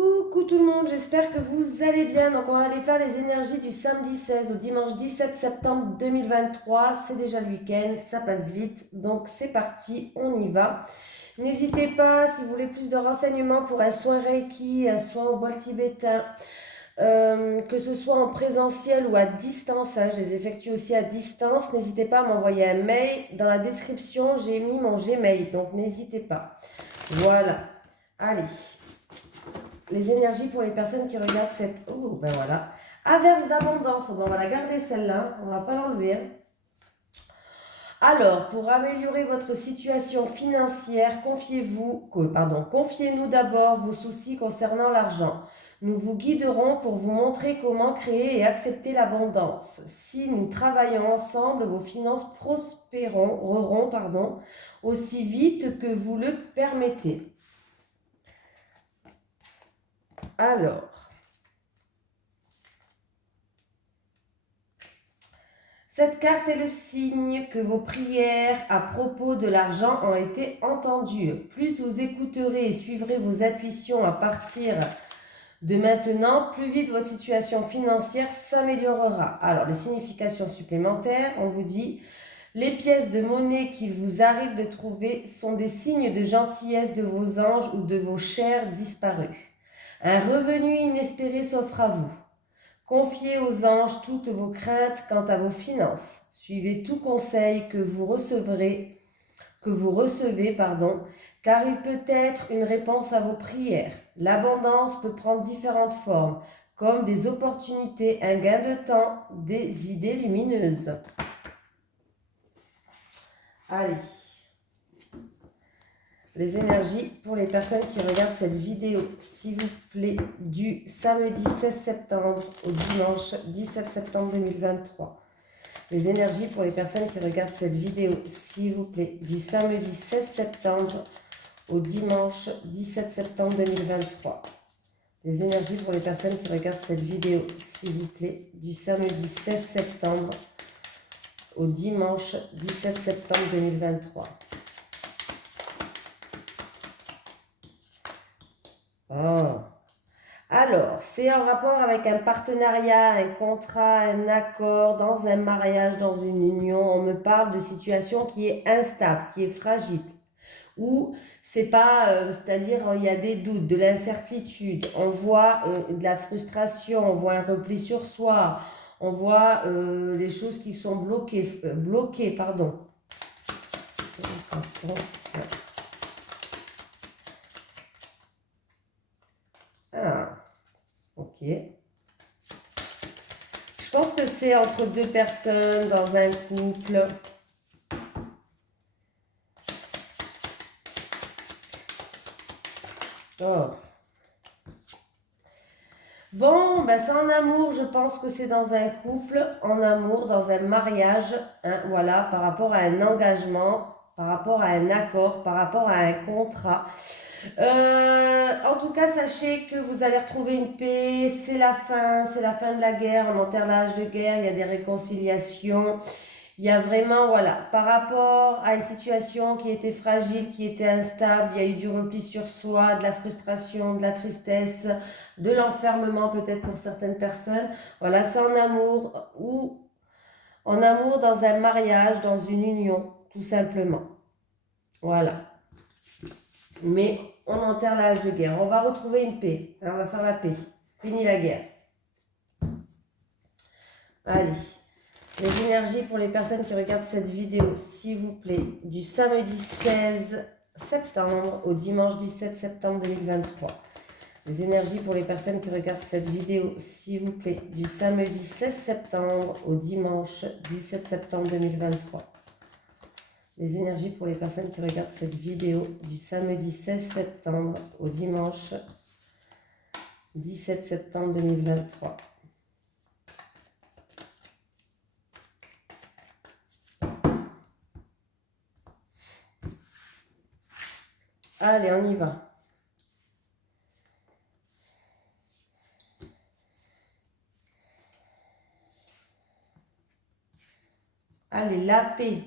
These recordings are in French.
Coucou tout le monde, j'espère que vous allez bien. Donc on va aller faire les énergies du samedi 16 au dimanche 17 septembre 2023. C'est déjà le week-end, ça passe vite. Donc c'est parti, on y va. N'hésitez pas, si vous voulez plus de renseignements pour un soin Reiki, un soin au bol tibétain, que ce soit en présentiel ou à distance, hein, je les effectue aussi à distance, n'hésitez pas à m'envoyer un mail. Dans la description, j'ai mis mon Gmail, donc n'hésitez pas. Voilà, allez. Les énergies pour les personnes qui regardent cette... Oh, ben voilà. Averse d'abondance. On va la garder celle-là. On va pas l'enlever. Alors, pour améliorer votre situation financière, confiez-nous d'abord vos soucis concernant l'argent. Nous vous guiderons pour vous montrer comment créer et accepter l'abondance. Si nous travaillons ensemble, vos finances prospéreront, aussi vite que vous le permettez. Alors, cette carte est le signe que vos prières à propos de l'argent ont été entendues. Plus vous écouterez et suivrez vos intuitions à partir de maintenant, plus vite votre situation financière s'améliorera. Alors, les significations supplémentaires, on vous dit: les pièces de monnaie qu'il vous arrive de trouver sont des signes de gentillesse de vos anges ou de vos chers disparus. Un revenu inespéré s'offre à vous. Confiez aux anges toutes vos craintes quant à vos finances. Suivez tout conseil que vous recevez, car il peut être une réponse à vos prières. L'abondance peut prendre différentes formes, comme des opportunités, un gain de temps, des idées lumineuses. Allez. Les énergies pour les personnes qui regardent cette vidéo, s'il vous plaît, du samedi 16 septembre au dimanche 17 septembre 2023. Les énergies pour les personnes qui regardent cette vidéo, s'il vous plaît, du samedi 16 septembre au dimanche 17 septembre 2023. Les énergies pour les personnes qui regardent cette vidéo, s'il vous plaît, du samedi 16 septembre au dimanche 17 septembre 2023. Oh. Alors, c'est en rapport avec un partenariat, un contrat, un accord, dans un mariage, dans une union. On me parle de situation qui est instable, qui est fragile. Ou c'est pas, c'est-à-dire il y a des doutes, de l'incertitude. On voit de la frustration, on voit un repli sur soi. On voit les choses qui sont bloquées, pardon. Ah, ok. Je pense que c'est entre deux personnes, dans un couple. Oh. Bon, ben c'est en amour, je pense que c'est dans un couple, en amour, dans un mariage, hein, voilà, par rapport à un engagement, par rapport à un accord, par rapport à un contrat. En tout cas, sachez que vous allez retrouver une paix, c'est la fin de la guerre, on enterre l'âge de guerre, il y a des réconciliations. Il y a vraiment, voilà, par rapport à une situation qui était fragile, qui était instable, il y a eu du repli sur soi, de la frustration, de la tristesse, de l'enfermement peut-être pour certaines personnes. Voilà, c'est en amour ou en amour dans un mariage, dans une union, tout simplement. Voilà. Mais on enterre l'âge de guerre. On va retrouver une paix. On va faire la paix. Fini la guerre. Allez. Les énergies pour les personnes qui regardent cette vidéo, s'il vous plaît, du samedi 16 septembre au dimanche 17 septembre 2023. Les énergies pour les personnes qui regardent cette vidéo, s'il vous plaît, du samedi 16 septembre au dimanche 17 septembre 2023. Les énergies pour les personnes qui regardent cette vidéo, du samedi 16 septembre au dimanche 17 septembre 2023. Allez, on y va. Allez, la paix.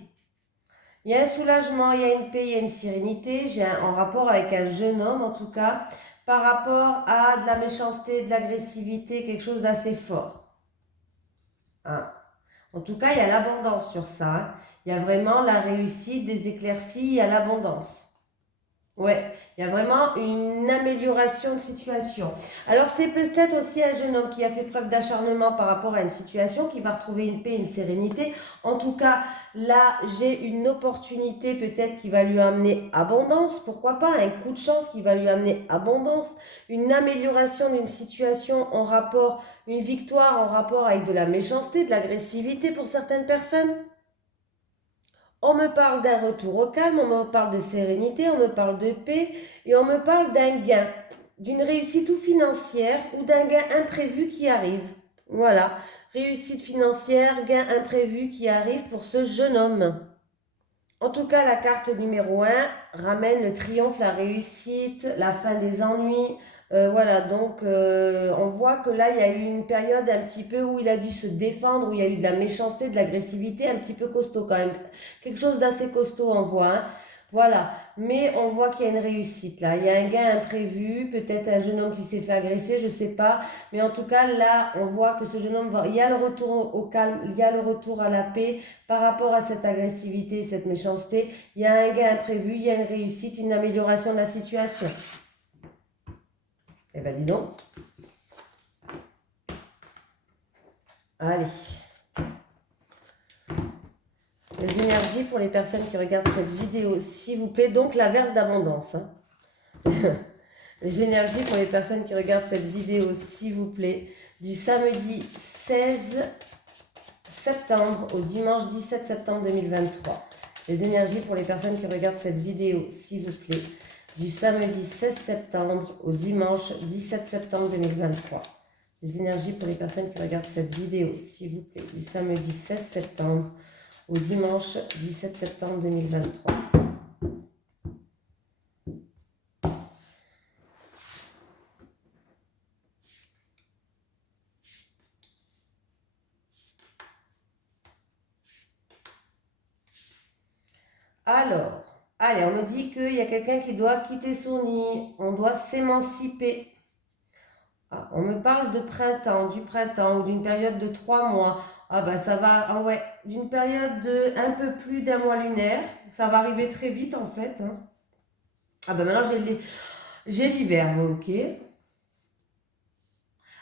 Il y a un soulagement, il y a une paix, il y a une sérénité. J'ai en rapport avec un jeune homme, en tout cas, par rapport à de la méchanceté, de l'agressivité, quelque chose d'assez fort. Hein. En tout cas, il y a l'abondance sur ça. Hein. Il y a vraiment la réussite, des éclaircies, il y a l'abondance. Ouais, il y a vraiment une amélioration de situation. Alors, c'est peut-être aussi un jeune homme qui a fait preuve d'acharnement par rapport à une situation, qui va retrouver une paix, une sérénité. En tout cas, là, j'ai une opportunité peut-être qui va lui amener abondance. Pourquoi pas un coup de chance qui va lui amener abondance, une amélioration d'une situation en rapport, une victoire en rapport avec de la méchanceté, de l'agressivité pour certaines personnes. On me parle d'un retour au calme, on me parle de sérénité, on me parle de paix et on me parle d'un gain, d'une réussite ou financière ou d'un gain imprévu qui arrive. Voilà, réussite financière, gain imprévu qui arrive pour ce jeune homme. En tout cas, la carte numéro 1 ramène le triomphe, la réussite, la fin des ennuis. Voilà, donc on voit que là, il y a eu une période un petit peu où il a dû se défendre, où il y a eu de la méchanceté, de l'agressivité, un petit peu costaud quand même. Quelque chose d'assez costaud, on voit. Hein. Voilà, mais on voit qu'il y a une réussite là. Il y a un gain imprévu, peut-être un jeune homme qui s'est fait agresser, je ne sais pas. Mais en tout cas, là, on voit que ce jeune homme, il y a le retour au calme, il y a le retour à la paix par rapport à cette agressivité, cette méchanceté. Il y a un gain imprévu, il y a une réussite, une amélioration de la situation. Eh ben dis donc. Allez. Les énergies pour les personnes qui regardent cette vidéo, s'il vous plaît. Donc, l'averse d'abondance. Hein. Les énergies pour les personnes qui regardent cette vidéo, s'il vous plaît. Du samedi 16 septembre au dimanche 17 septembre 2023. Les énergies pour les personnes qui regardent cette vidéo, s'il vous plaît. Du samedi 16 septembre au dimanche 17 septembre 2023. Les énergies pour les personnes qui regardent cette vidéo, s'il vous plaît. Du samedi 16 septembre au dimanche 17 septembre 2023. Alors, allez, on me dit qu'il y a quelqu'un qui doit quitter son nid, on doit s'émanciper. Ah, on me parle de printemps, du printemps ou d'une période de 3 mois. Ah bah ça va, ah ouais, d'une période de un peu plus d'un mois lunaire. Ça va arriver très vite en fait. Hein. Ah bah maintenant j'ai l'hiver, ok.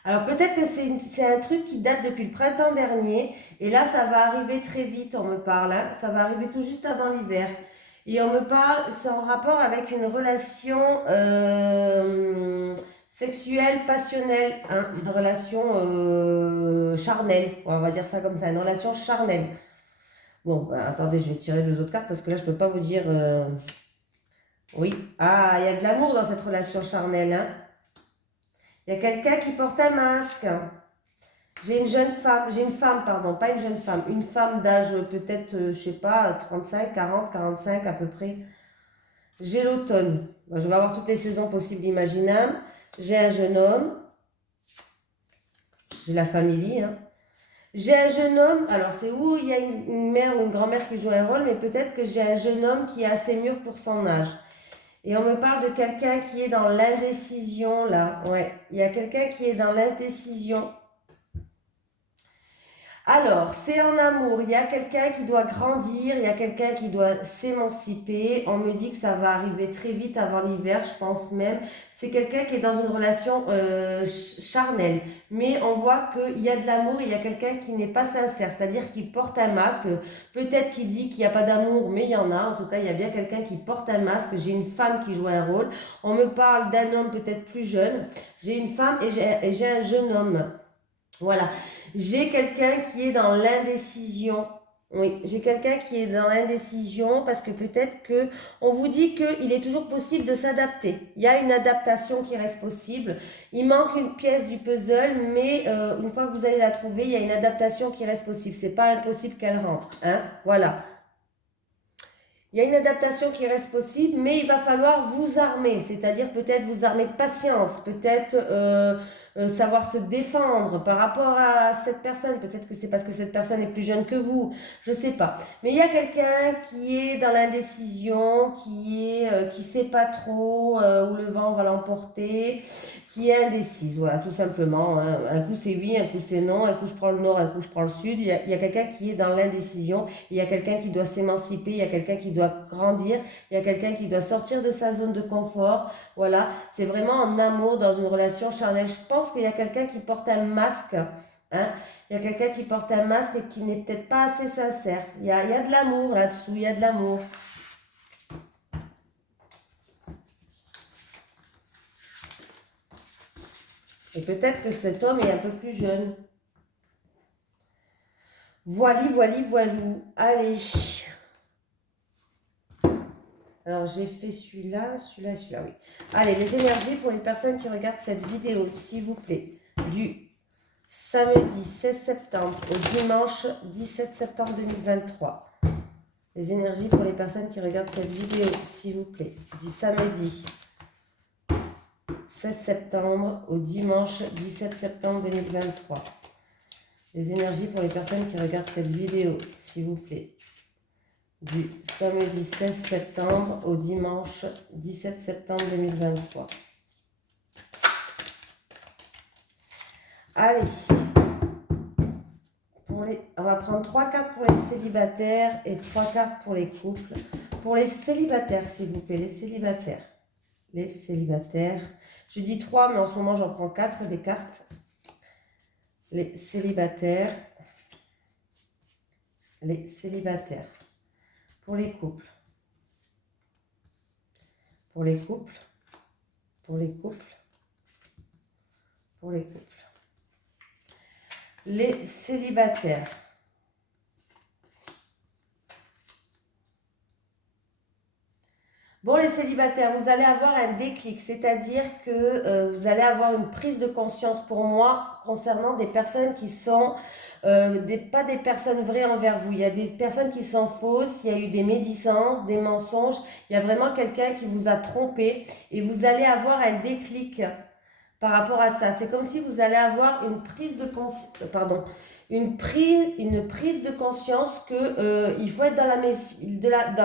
Alors peut-être que c'est un truc qui date depuis le printemps dernier. Et là ça va arriver très vite, on me parle. Hein. Ça va arriver tout juste avant l'hiver. Et on me parle, c'est en rapport avec une relation sexuelle, passionnelle, hein, une relation charnelle, on va dire ça comme ça, une relation charnelle. Bon, bah, attendez, je vais tirer 2 autres cartes parce que là, je ne peux pas vous dire... Oui, ah, il y a de l'amour dans cette relation charnelle. Hein. Il y a quelqu'un qui porte un masque. J'ai une femme, pardon, pas une jeune femme, une femme d'âge peut-être, je sais pas, 35, 40, 45 à peu près. J'ai l'automne. Je vais avoir toutes les saisons possibles imaginables. J'ai un jeune homme. J'ai la famille. Hein. J'ai un jeune homme. Alors, c'est où il y a une mère ou une grand-mère qui joue un rôle, mais peut-être que j'ai un jeune homme qui est assez mûr pour son âge. Et on me parle de quelqu'un qui est dans l'indécision, là. Ouais, il y a quelqu'un qui est dans l'indécision. Alors, c'est en amour, il y a quelqu'un qui doit grandir, il y a quelqu'un qui doit s'émanciper. On me dit que ça va arriver très vite avant l'hiver, je pense même. C'est quelqu'un qui est dans une relation charnelle. Mais on voit qu'il y a de l'amour et il y a quelqu'un qui n'est pas sincère, c'est-à-dire qui porte un masque. Peut-être qu'il dit qu'il n'y a pas d'amour, mais il y en a. En tout cas, il y a bien quelqu'un qui porte un masque. J'ai une femme qui joue un rôle. On me parle d'un homme peut-être plus jeune. J'ai une femme et j'ai un jeune homme. Voilà. J'ai quelqu'un qui est dans l'indécision. Oui, j'ai quelqu'un qui est dans l'indécision parce que peut-être que on vous dit qu'il est toujours possible de s'adapter. Il y a une adaptation qui reste possible. Il manque une pièce du puzzle, mais une fois que vous allez la trouver, il y a une adaptation qui reste possible. C'est pas impossible qu'elle rentre. Hein? Voilà. Il y a une adaptation qui reste possible, mais il va falloir vous armer, c'est-à-dire peut-être vous armer de patience, peut-être savoir se défendre par rapport à cette personne. Peut-être que c'est parce que cette personne est plus jeune que vous, je sais pas. Mais il y a quelqu'un qui est dans l'indécision, qui sait pas trop où le vent va l'emporter, qui est indécise, voilà, tout simplement. Hein. Un coup c'est oui, un coup c'est non, un coup je prends le nord, un coup je prends le sud. Il y a quelqu'un qui est dans l'indécision, il y a quelqu'un qui doit s'émanciper, il y a quelqu'un qui doit grandir, il y a quelqu'un qui doit sortir de sa zone de confort. Voilà, c'est vraiment en amour dans une relation charnelle. Je pense qu'il y a quelqu'un qui porte un masque, hein. Il y a quelqu'un qui porte un masque et qui n'est peut-être pas assez sincère. Il y a de l'amour là-dessous, il y a de l'amour. Et peut-être que cet homme est un peu plus jeune. Voili, voili, voilou. Allez. Alors, j'ai fait celui-là, celui-là, celui-là, oui. Allez, les énergies pour les personnes qui regardent cette vidéo, s'il vous plaît. Du samedi 16 septembre au dimanche 17 septembre 2023. Les énergies pour les personnes qui regardent cette vidéo, s'il vous plaît. Du samedi 16 septembre au dimanche 17 septembre 2023. Les énergies pour les personnes qui regardent cette vidéo, s'il vous plaît. Du samedi 16 septembre au dimanche 17 septembre 2023. Allez, on va prendre 3 cartes pour les célibataires et 3 cartes pour les couples. Pour les célibataires, s'il vous plaît, les célibataires. Les célibataires. Je dis 3, mais en ce moment, j'en prends 4 des cartes. Les célibataires. Les célibataires. Pour les couples. Pour les couples. Pour les couples. Pour les couples. Les célibataires. Bon, les célibataires, vous allez avoir un déclic, c'est-à-dire que vous allez avoir une prise de conscience pour moi concernant des personnes qui sont pas des personnes vraies envers vous. Il y a des personnes qui sont fausses, il y a eu des médisances, des mensonges, il y a vraiment quelqu'un qui vous a trompé et vous allez avoir un déclic par rapport à ça. C'est comme si vous allez avoir une prise de conscience, une prise de conscience que il faut être dans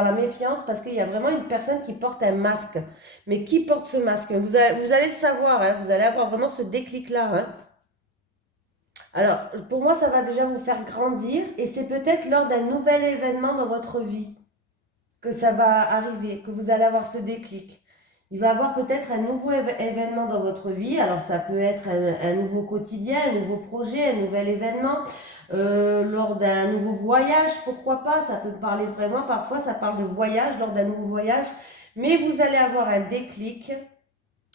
la méfiance parce qu'il y a vraiment une personne qui porte un masque. Mais qui porte ce masque? Vous allez le savoir, hein, vous allez avoir vraiment ce déclic-là. Hein. Alors, pour moi, ça va déjà vous faire grandir et c'est peut-être lors d'un nouvel événement dans votre vie que ça va arriver, que vous allez avoir ce déclic. Il va y avoir peut-être un nouveau événement dans votre vie. Alors ça peut être un nouveau quotidien, un nouveau projet, un nouvel événement, lors d'un nouveau voyage, pourquoi pas. Ça peut parler vraiment, parfois ça parle de voyage, lors d'un nouveau voyage. Mais vous allez avoir un déclic.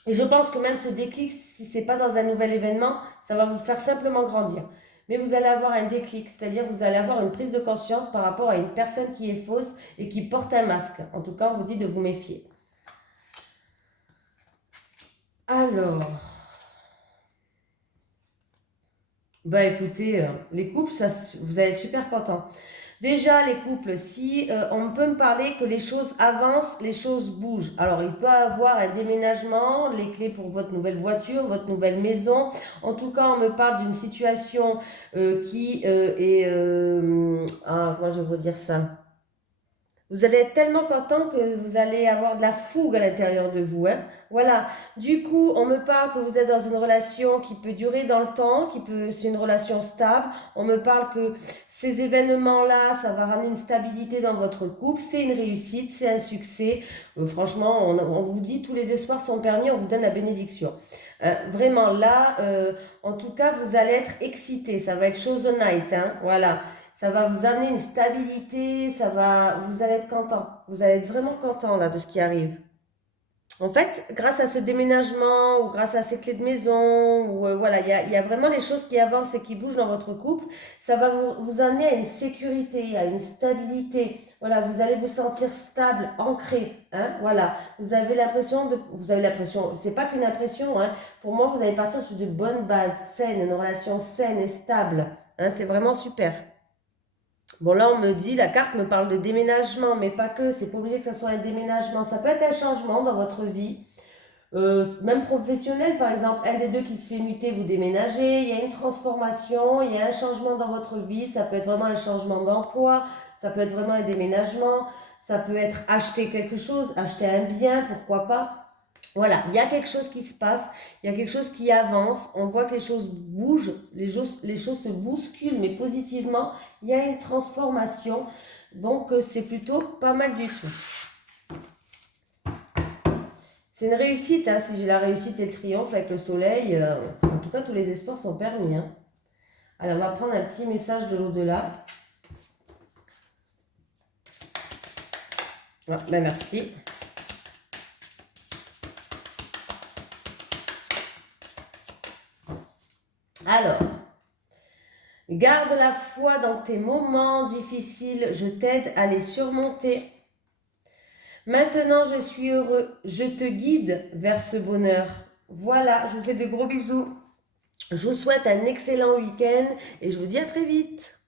Et je pense que même ce déclic, si ce n'est pas dans un nouvel événement, ça va vous faire simplement grandir. Mais vous allez avoir un déclic, c'est-à-dire vous allez avoir une prise de conscience par rapport à une personne qui est fausse et qui porte un masque. En tout cas, on vous dit de vous méfier. Alors, bah écoutez, les couples, ça, vous allez être super contents. Déjà, les couples, si on peut me parler que les choses avancent, les choses bougent. Alors, il peut y avoir un déménagement, les clés pour votre nouvelle voiture, votre nouvelle maison. En tout cas, on me parle d'une situation qui est... comment je vais vous dire ça? Vous allez être tellement content que vous allez avoir de la fougue à l'intérieur de vous. Hein. Voilà. Du coup, on me parle que vous êtes dans une relation qui peut durer dans le temps, c'est une relation stable. On me parle que ces événements-là, ça va ramener une stabilité dans votre couple. C'est une réussite, c'est un succès. Franchement, on vous dit tous les espoirs sont permis, on vous donne la bénédiction. Vraiment là, en tout cas, vous allez être excité. Ça va être chose night. Hein. Voilà. Ça va vous amener une stabilité, vous allez être content. Vous allez être vraiment content là de ce qui arrive. En fait, grâce à ce déménagement ou grâce à ces clés de maison, ou voilà, il y a vraiment les choses qui avancent et qui bougent dans votre couple. Ça va vous amener à une sécurité, à une stabilité. Voilà, vous allez vous sentir stable, ancré. Hein, voilà, vous avez l'impression, c'est pas qu'une impression. Hein, pour moi, vous allez partir sur de bonnes bases saines, une relation saine et stable. Hein, c'est vraiment super. Bon, là, on me dit, la carte me parle de déménagement, mais pas que, c'est pas obligé que ce soit un déménagement. Ça peut être un changement dans votre vie. Même professionnel, par exemple, un des deux qui se fait muter, vous déménagez, il y a une transformation, il y a un changement dans votre vie, ça peut être vraiment un changement d'emploi, ça peut être vraiment un déménagement, ça peut être acheter quelque chose, acheter un bien, pourquoi pas. Voilà, il y a quelque chose qui se passe, il y a quelque chose qui avance, on voit que les choses bougent, les choses se bousculent, mais positivement, il y a une transformation, donc c'est plutôt pas mal du tout. C'est une réussite, hein, si j'ai la réussite et le triomphe avec le soleil, en tout cas tous les espoirs sont permis. Hein. Alors on va prendre un petit message de l'au-delà. Ah, ben merci. Alors, garde la foi dans tes moments difficiles, je t'aide à les surmonter. Maintenant, je suis heureux, je te guide vers ce bonheur. Voilà, je vous fais de gros bisous. Je vous souhaite un excellent week-end et je vous dis à très vite.